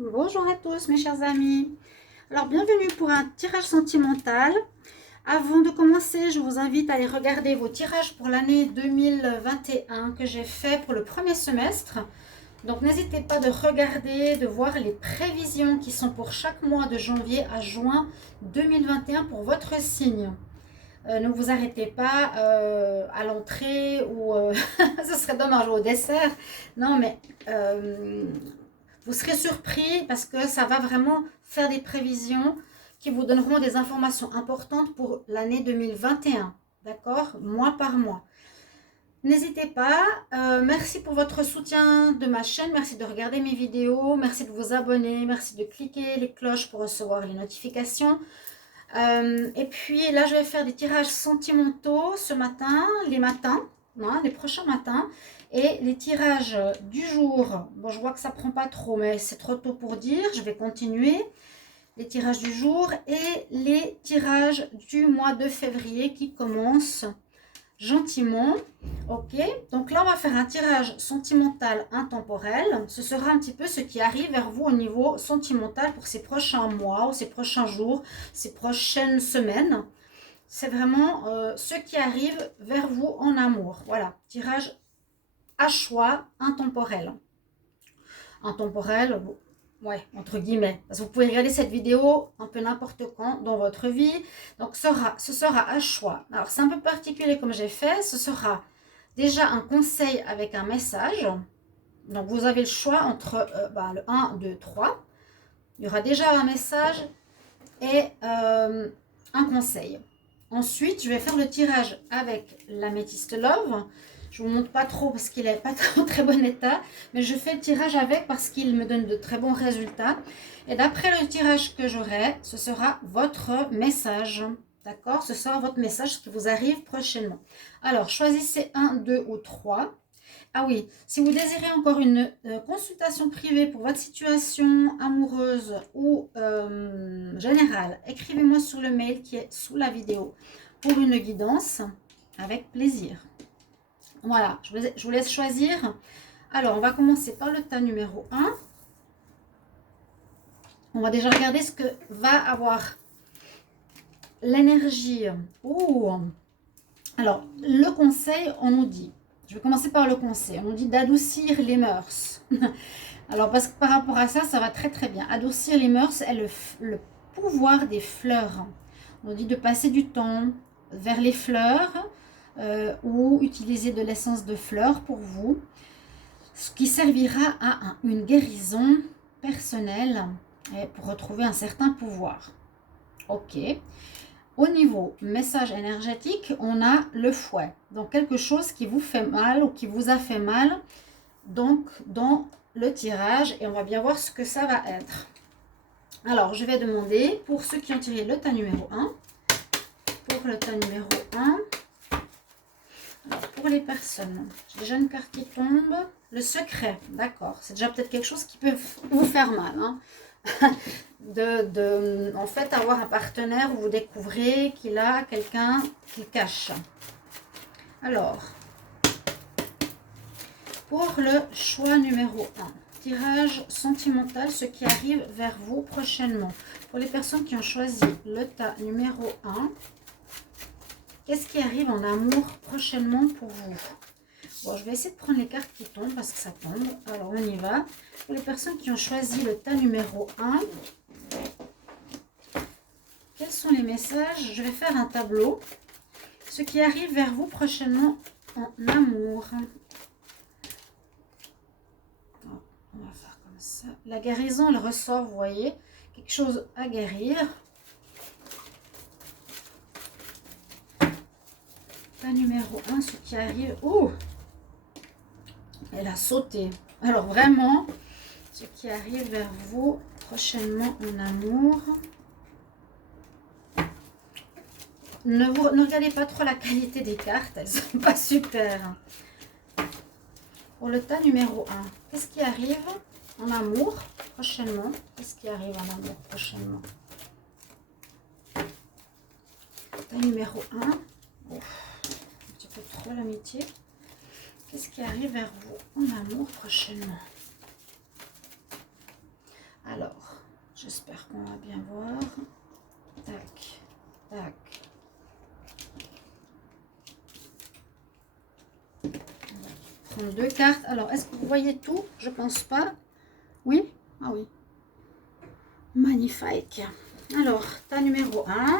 Bonjour à tous mes chers amis. Alors bienvenue pour un tirage sentimental. Avant de commencer, je vous invite à aller regarder vos tirages pour l'année 2021 que j'ai fait pour le premier semestre. Donc n'hésitez pas de regarder, de voir les prévisions qui sont pour chaque mois de janvier à juin 2021 pour votre signe. Ne vous arrêtez pas à l'entrée ou ce serait dommage au dessert. Non mais vous serez surpris parce que ça va vraiment faire des prévisions qui vous donneront des informations importantes pour l'année 2021. D'accord? Mois par mois. N'hésitez pas. Merci pour votre soutien de ma chaîne. Merci de regarder mes vidéos. Merci de vous abonner. Merci de cliquer les cloches pour recevoir les notifications. Et puis là, je vais faire des tirages sentimentaux ce matin, les matins, hein, les prochains matins. Et les tirages du jour, bon, je vois que ça prend pas trop, mais c'est trop tôt pour dire. Je vais continuer. Les tirages du jour et les tirages du mois de février qui commencent gentiment. Ok, donc là on va faire un tirage sentimental intemporel. Ce sera un petit peu ce qui arrive vers vous au niveau sentimental pour ces prochains mois ou ces prochains jours, ces prochaines semaines. C'est vraiment ce qui arrive vers vous en amour. Voilà, tirage à choix intemporel. Intemporel, ouais, entre guillemets. Parce que vous pouvez regarder cette vidéo un peu n'importe quand dans votre vie. Donc ce sera à choix. Alors c'est un peu particulier comme j'ai fait. Ce sera déjà un conseil avec un message. Donc vous avez le choix entre le 1, 2, 3. Il y aura déjà un message et un conseil. Ensuite, je vais faire le tirage avec l'améthyste Love. Je ne vous montre pas trop parce qu'il n'est pas en très bon état, mais je fais le tirage avec parce qu'il me donne de très bons résultats. Et d'après le tirage que j'aurai, ce sera votre message. D'accord? Ce sera votre message qui vous arrive prochainement. Alors, choisissez 1, 2 ou 3. Ah oui, si vous désirez encore une consultation privée pour votre situation amoureuse ou générale, écrivez-moi sur le mail qui est sous la vidéo pour une guidance avec plaisir. Voilà, je vous laisse choisir. Alors, on va commencer par le tas numéro 1. On va déjà regarder ce que va avoir l'énergie. Alors, le conseil, on nous dit, je vais commencer par le conseil, on nous dit d'adoucir les mœurs. Alors, parce que par rapport à ça, ça va très très bien. Adoucir les mœurs est le pouvoir des fleurs. On dit de passer du temps vers les fleurs ou utiliser de l'essence de fleurs pour vous, ce qui servira à une guérison personnelle et pour retrouver un certain pouvoir. Ok. Au niveau message énergétique, on a le fouet. Donc quelque chose qui vous fait mal ou qui vous a fait mal donc dans le tirage. Et on va bien voir ce que ça va être. Alors, je vais demander pour ceux qui ont tiré le tas numéro 1. Pour le tas numéro 1. Alors, pour les personnes, j'ai déjà une carte qui tombe. Le secret, d'accord. C'est déjà peut-être quelque chose qui peut vous faire mal. Hein. En fait, avoir un partenaire où vous découvrez qu'il a quelqu'un qui cache. Alors, pour le choix numéro 1, tirage sentimental, ce qui arrive vers vous prochainement. Pour les personnes qui ont choisi le tas numéro 1, qu'est-ce qui arrive en amour prochainement pour vous? Bon, je vais essayer de prendre les cartes qui tombent parce que ça tombe. Alors, on y va. Pour les personnes qui ont choisi le tas numéro 1, quels sont les messages? Je vais faire un tableau. Ce qui arrive vers vous prochainement en amour. On va faire comme ça. La guérison, elle ressort, vous voyez. Quelque chose à guérir. Tas numéro 1, ce qui arrive. Oh! Elle a sauté. Alors vraiment, ce qui arrive vers vous prochainement en amour. Ne regardez pas trop la qualité des cartes, elles sont pas super. Pour le tas numéro 1, qu'est-ce qui arrive en amour prochainement? Qu'est-ce qui arrive en amour prochainement? Tas numéro 1. Oh, un petit peu trop l'amitié. Qu'est-ce qui arrive vers vous en amour prochainement? Alors, j'espère qu'on va bien voir. Tac, tac. On va prendre 2 cartes. Alors, est-ce que vous voyez tout? Je pense pas. Oui? Ah oui. Magnifique. Alors, ta numéro 1.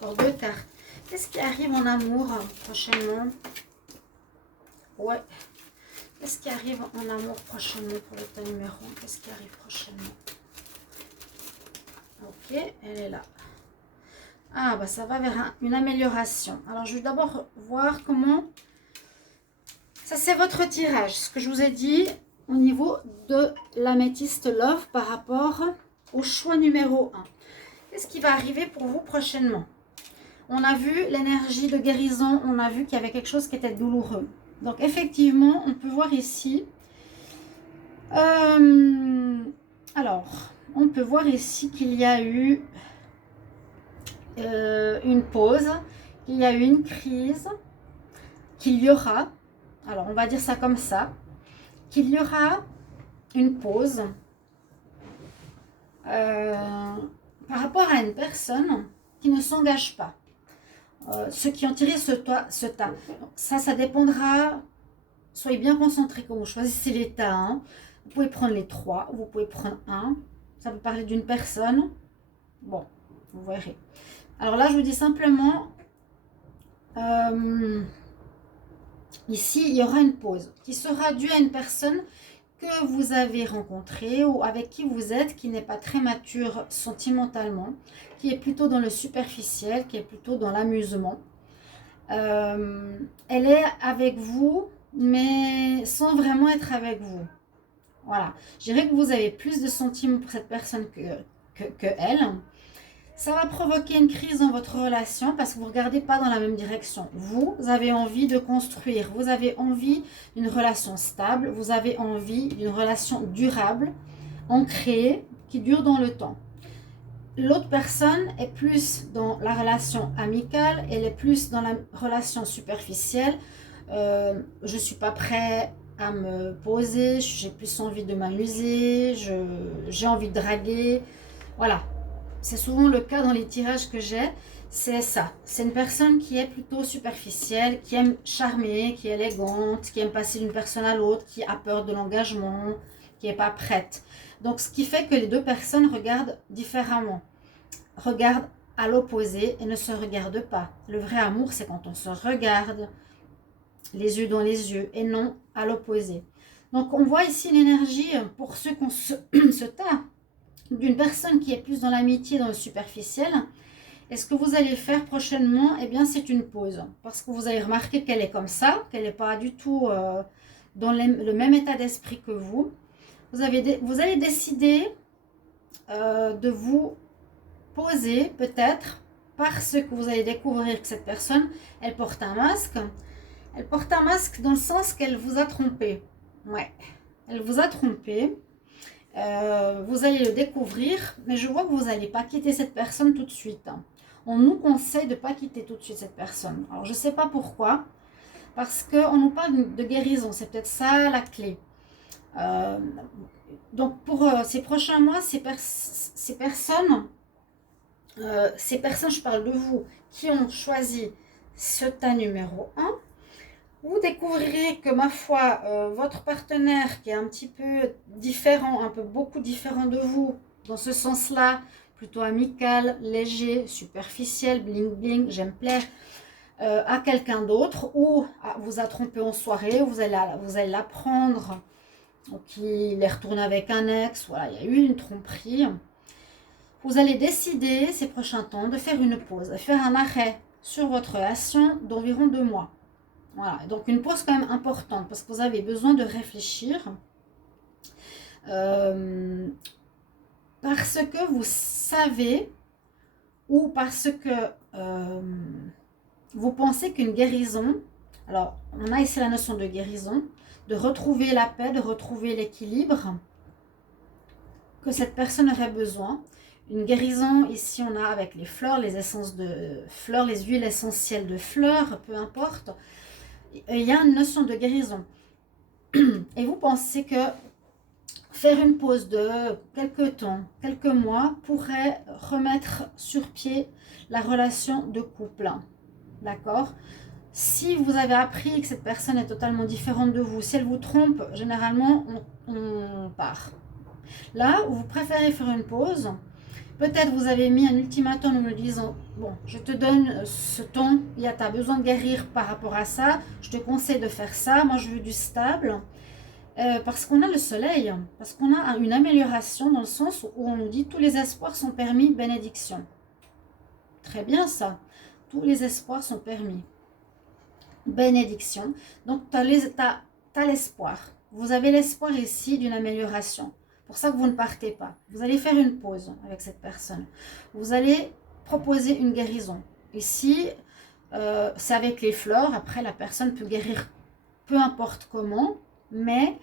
Encore 2 cartes. Qu'est-ce qui arrive en amour prochainement? Ouais. Qu'est-ce qui arrive en amour prochainement pour le tas numéro 1? Qu'est-ce qui arrive prochainement? Ok, elle est là. Ah, bah ça va vers une amélioration. Alors, je vais d'abord voir comment... Ça, c'est votre tirage. Ce que je vous ai dit au niveau de l'améthyste Love par rapport au choix numéro 1. Qu'est-ce qui va arriver pour vous prochainement? On a vu l'énergie de guérison. On a vu qu'il y avait quelque chose qui était douloureux. Donc, effectivement, on peut voir ici... alors, on peut voir ici qu'il y a eu... une pause, qu'il y a eu une crise, qu'il y aura, alors on va dire ça comme ça, qu'il y aura une pause par rapport à une personne qui ne s'engage pas. Ceux qui ont tiré ce tas, donc ça dépendra, soyez bien concentrés quand vous choisissez les tas, hein. Vous pouvez prendre les 3, vous pouvez prendre un, ça peut parler d'une personne, bon, vous verrez. Alors là, je vous dis simplement, ici, il y aura une pause qui sera due à une personne que vous avez rencontrée ou avec qui vous êtes, qui n'est pas très mature sentimentalement, qui est plutôt dans le superficiel, qui est plutôt dans l'amusement. Elle est avec vous, mais sans vraiment être avec vous. Voilà. Je dirais que vous avez plus de sentiments pour cette personne que elle. Ça va provoquer une crise dans votre relation parce que vous ne regardez pas dans la même direction. Vous avez envie de construire, vous avez envie d'une relation stable, vous avez envie d'une relation durable, ancrée, qui dure dans le temps. L'autre personne est plus dans la relation amicale, elle est plus dans la relation superficielle. Je ne suis pas prêt à me poser, j'ai plus envie de m'amuser, j'ai envie de draguer. Voilà. C'est souvent le cas dans les tirages que j'ai, c'est ça. C'est une personne qui est plutôt superficielle, qui aime charmer, qui est élégante, qui aime passer d'une personne à l'autre, qui a peur de l'engagement, qui n'est pas prête. Donc, ce qui fait que les deux personnes regardent différemment, regardent à l'opposé et ne se regardent pas. Le vrai amour, c'est quand on se regarde les yeux dans les yeux et non à l'opposé. Donc, on voit ici l'énergie pour ceux qui ont ce tas d'une personne qui est plus dans l'amitié, dans le superficiel. Et ce que vous allez faire prochainement, eh bien, c'est une pause. Parce que vous allez remarquer qu'elle est comme ça, qu'elle n'est pas du tout dans le même état d'esprit que vous. Vous allez décider de vous poser, peut-être, parce que vous allez découvrir que cette personne, elle porte un masque. Elle porte un masque dans le sens qu'elle vous a trompé. Ouais, elle vous a trompé. Vous allez le découvrir, mais je vois que vous n'allez pas quitter cette personne tout de suite. On nous conseille de ne pas quitter tout de suite cette personne. Alors, je ne sais pas pourquoi, parce qu'on nous parle de guérison, c'est peut-être ça la clé. Donc, pour ces prochains mois, ces personnes, je parle de vous, qui ont choisi ce tas numéro 1, vous découvrirez que, ma foi, votre partenaire qui est un petit peu différent, beaucoup différent de vous, dans ce sens-là, plutôt amical, léger, superficiel, bling bling, j'aime plaire, à quelqu'un d'autre, ou vous a trompé en soirée, vous allez l'apprendre, qu'il est retourné avec un ex, voilà, il y a eu une tromperie. Vous allez décider ces prochains temps de faire une pause, de faire un arrêt sur votre relation d'environ 2 mois. Voilà, donc une pause quand même importante parce que vous avez besoin de réfléchir parce que vous savez ou parce que vous pensez qu'une guérison, alors on a ici la notion de guérison, de retrouver la paix, de retrouver l'équilibre que cette personne aurait besoin. Une guérison, ici on a avec les fleurs, les essences de fleurs, les huiles essentielles de fleurs, peu importe. Il y a une notion de guérison. Et vous pensez que faire une pause de quelques temps, quelques mois, pourrait remettre sur pied la relation de couple. D'accord? Si vous avez appris que cette personne est totalement différente de vous, si elle vous trompe, généralement, on part. Là où vous préférez faire une pause, peut-être vous avez mis un ultimatum en me disant « Bon, je te donne ce temps, tu as besoin de guérir par rapport à ça, je te conseille de faire ça, moi je veux du stable. » Parce qu'on a le soleil, parce qu'on a une amélioration dans le sens où on nous dit « Tous les espoirs sont permis, bénédiction ». Très bien ça, tous les espoirs sont permis. Bénédiction. Donc, tu as l'espoir. Vous avez l'espoir ici d'une amélioration. Pour ça que vous ne partez pas. Vous allez faire une pause avec cette personne. Vous allez proposer une guérison. Ici, c'est avec les fleurs. Après, la personne peut guérir peu importe comment. Mais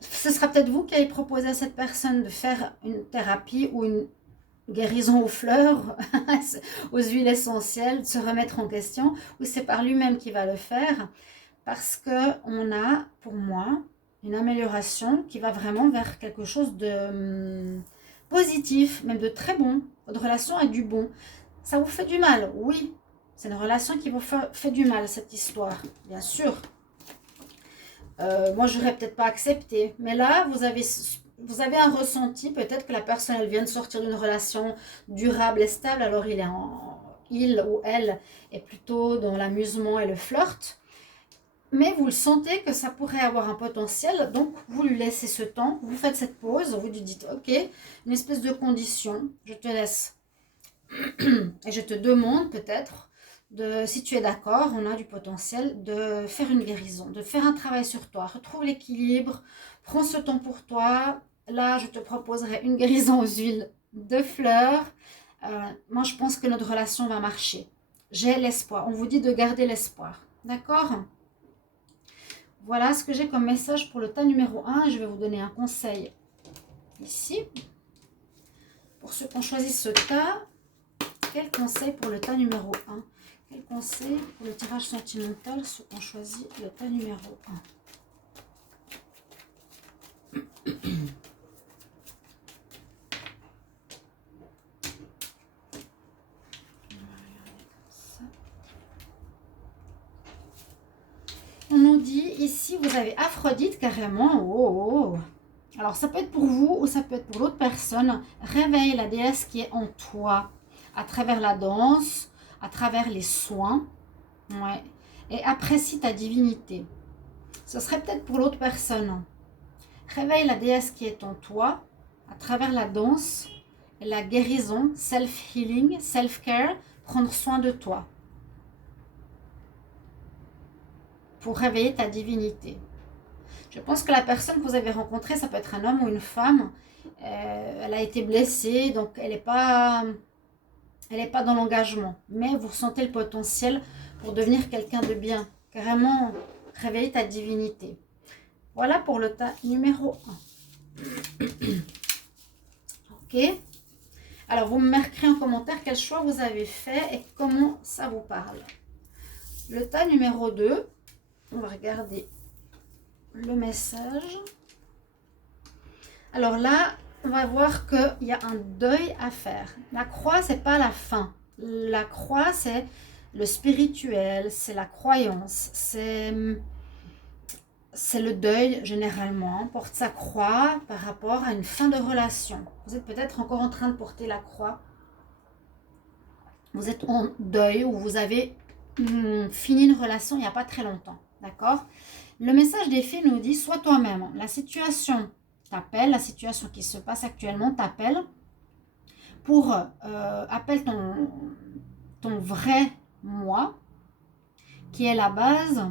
ce sera peut-être vous qui allez proposer à cette personne de faire une thérapie ou une guérison aux fleurs, aux huiles essentielles, de se remettre en question, ou c'est par lui-même qui va le faire, parce qu'on a, pour moi, une amélioration qui va vraiment vers quelque chose de positif, même de très bon. Votre relation est du bon. Ça vous fait du mal, oui. C'est une relation qui vous fait du mal, cette histoire, bien sûr. Moi, je n'aurais peut-être pas accepté, mais là, vous avez un ressenti, peut-être que la personne, elle vient de sortir d'une relation durable et stable, alors il ou elle est plutôt dans l'amusement et le flirt. Mais vous le sentez que ça pourrait avoir un potentiel, donc vous lui laissez ce temps, vous faites cette pause, vous lui dites, ok, une espèce de condition, je te laisse et je te demande peut-être, si tu es d'accord, on a du potentiel de faire une guérison, de faire un travail sur toi, retrouve l'équilibre, prends ce temps pour toi. Là, je te proposerai une guérison aux huiles de fleurs. Moi, je pense que notre relation va marcher. J'ai l'espoir. On vous dit de garder l'espoir. D'accord? Voilà ce que j'ai comme message pour le tas numéro 1. Je vais vous donner un conseil ici. Pour ceux qui ont choisi ce tas, quel conseil pour le tas numéro 1? Quel conseil pour le tirage sentimental, ceux qui ont choisi le tas numéro 1? On nous dit ici, vous avez Aphrodite carrément. Oh, oh. Alors, ça peut être pour vous ou ça peut être pour l'autre personne. Réveille la déesse qui est en toi à travers la danse, à travers les soins. Ouais. Et apprécie ta divinité. Ce serait peut-être pour l'autre personne. Réveille la déesse qui est en toi à travers la danse et la guérison, self-healing, self-care, prendre soin de toi. Pour réveiller ta divinité. Je pense que la personne que vous avez rencontrée, ça peut être un homme ou une femme. Elle a été blessée, donc elle n'est pas dans l'engagement. Mais vous ressentez le potentiel pour devenir quelqu'un de bien. Carrément, réveiller ta divinité. Voilà pour le tas numéro 1. Ok. Alors, vous me marquerez en commentaire quel choix vous avez fait et comment ça vous parle. Le tas numéro 2, on va regarder le message. Alors là, on va voir qu'il y a un deuil à faire. La croix, c'est pas la fin. La croix, c'est le spirituel, c'est la croyance, c'est le deuil généralement. On porte sa croix par rapport à une fin de relation. Vous êtes peut-être encore en train de porter la croix. Vous êtes en deuil ou vous avez fini une relation il n'y a pas très longtemps. D'accord? Le message des fées nous dit, sois toi-même. La situation t'appelle, la situation qui se passe actuellement t'appelle pour, appelle ton vrai moi, qui est la base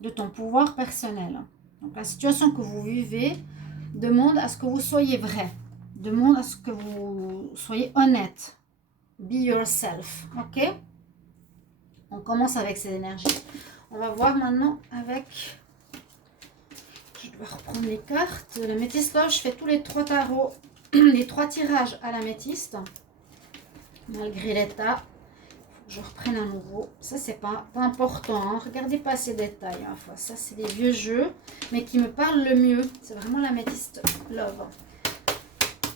de ton pouvoir personnel. Donc la situation que vous vivez demande à ce que vous soyez vrai, demande à ce que vous soyez honnête. Be yourself, ok? On commence avec ces énergies. On va voir maintenant avec... Je dois reprendre les cartes. L'améthyste, là, je fais tous les 3 tarots, les 3 tirages à l'améthyste. Malgré l'état, il je reprenne à nouveau. Ça, c'est pas important. Hein. Regardez pas ces détails. Hein. Enfin, ça, c'est des vieux jeux, mais qui me parlent le mieux. C'est vraiment l'améthyste Love.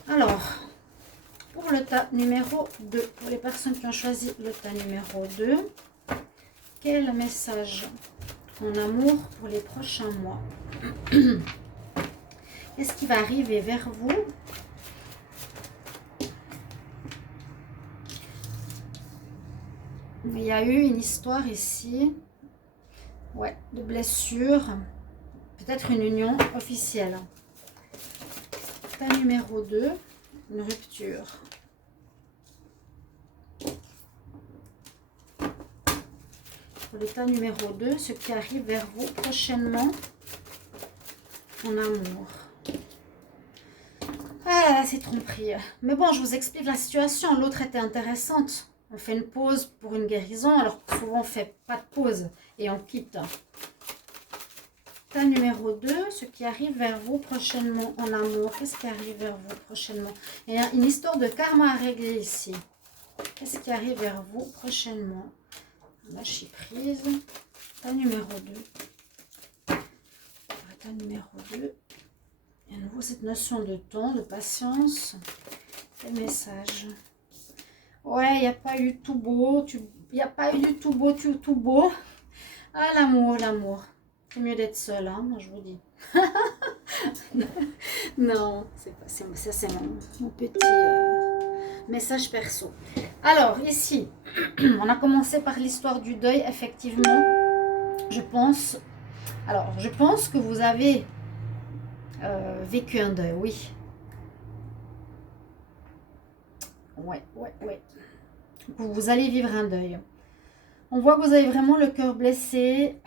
Alors, pour le tas numéro 2, pour les personnes qui ont choisi le tas numéro 2, quel message en amour pour les prochains mois? Qu'est-ce qui va arriver vers vous? Il y a eu une histoire ici, ouais, de blessure, peut-être une union officielle. Tas numéro 2, une rupture. Pour le tas numéro 2, ce qui arrive vers vous prochainement en amour. Ah, c'est tromperie. Mais bon, je vous explique la situation. L'autre était intéressante. On fait une pause pour une guérison, alors que souvent on ne fait pas de pause et on quitte. Tas numéro 2, ce qui arrive vers vous prochainement en amour. Qu'est-ce qui arrive vers vous prochainement? Il y a une histoire de karma à régler ici. Qu'est-ce qui arrive vers vous prochainement? Lâcher prise. Tas numéro 2. Tas numéro 2. Et à nouveau cette notion de temps, de patience. Quel message? Ouais, il n'y a pas eu tout beau. Il n'y a pas eu du tout beau, tout beau. Ah, l'amour, l'amour. C'est mieux d'être seul, hein, moi je vous dis. Non, ça c'est mon petit message perso. Alors, ici, on a commencé par l'histoire du deuil, effectivement. Je pense que vous avez vécu un deuil, oui. Ouais. Vous allez vivre un deuil. On voit que vous avez vraiment le cœur blessé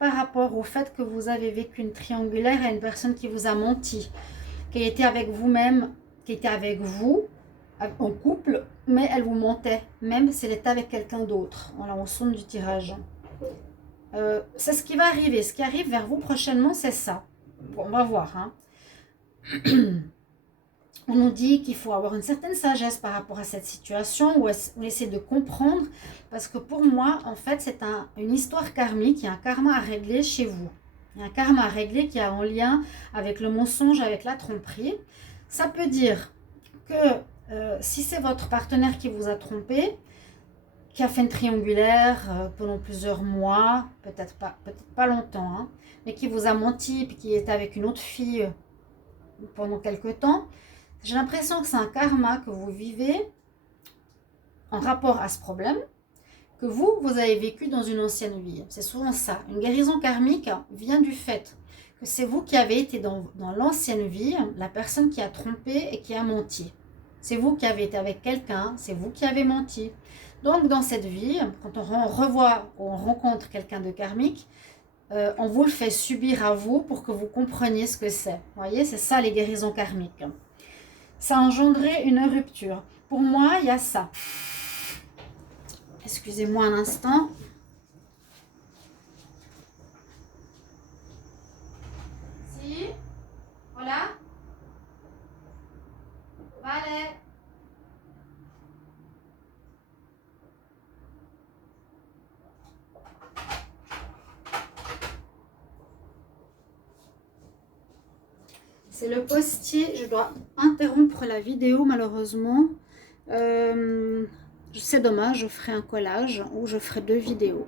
par rapport au fait que vous avez vécu une triangulaire à une personne qui vous a menti, qui était avec vous-même, qui était avec vous en couple, mais elle vous mentait, même si elle était avec quelqu'un d'autre. Voilà, on sonne du tirage. C'est ce qui va arriver. Ce qui arrive vers vous prochainement, c'est ça. Bon, on va voir. Hein. On nous dit qu'il faut avoir une certaine sagesse par rapport à cette situation, ou essayer de comprendre, parce que pour moi, en fait, c'est une histoire karmique, il y a un karma à régler chez vous. Il y a un karma à régler qui est en lien avec le mensonge, avec la tromperie. Ça peut dire que si c'est votre partenaire qui vous a trompé, qui a fait une triangulaire pendant plusieurs mois, peut-être pas longtemps, hein, mais qui vous a menti, puis qui est avec une autre fille pendant quelque temps, j'ai l'impression que c'est un karma que vous vivez en rapport à ce problème, que vous avez vécu dans une ancienne vie. C'est souvent ça. Une guérison karmique vient du fait que c'est vous qui avez été dans l'ancienne vie, la personne qui a trompé et qui a menti. C'est vous qui avez été avec quelqu'un, c'est vous qui avez menti. Donc dans cette vie, quand on revoit ou on rencontre quelqu'un de karmique, on vous le fait subir à vous pour que vous compreniez ce que c'est. Vous voyez, c'est ça les guérisons karmiques. Ça a engendré une rupture. Pour moi, il y a ça. Excusez-moi un instant. Si. Voilà. Vale. C'est le postier. Je dois interrompre la vidéo malheureusement. C'est dommage, je ferai un collage ou je ferai 2 vidéos.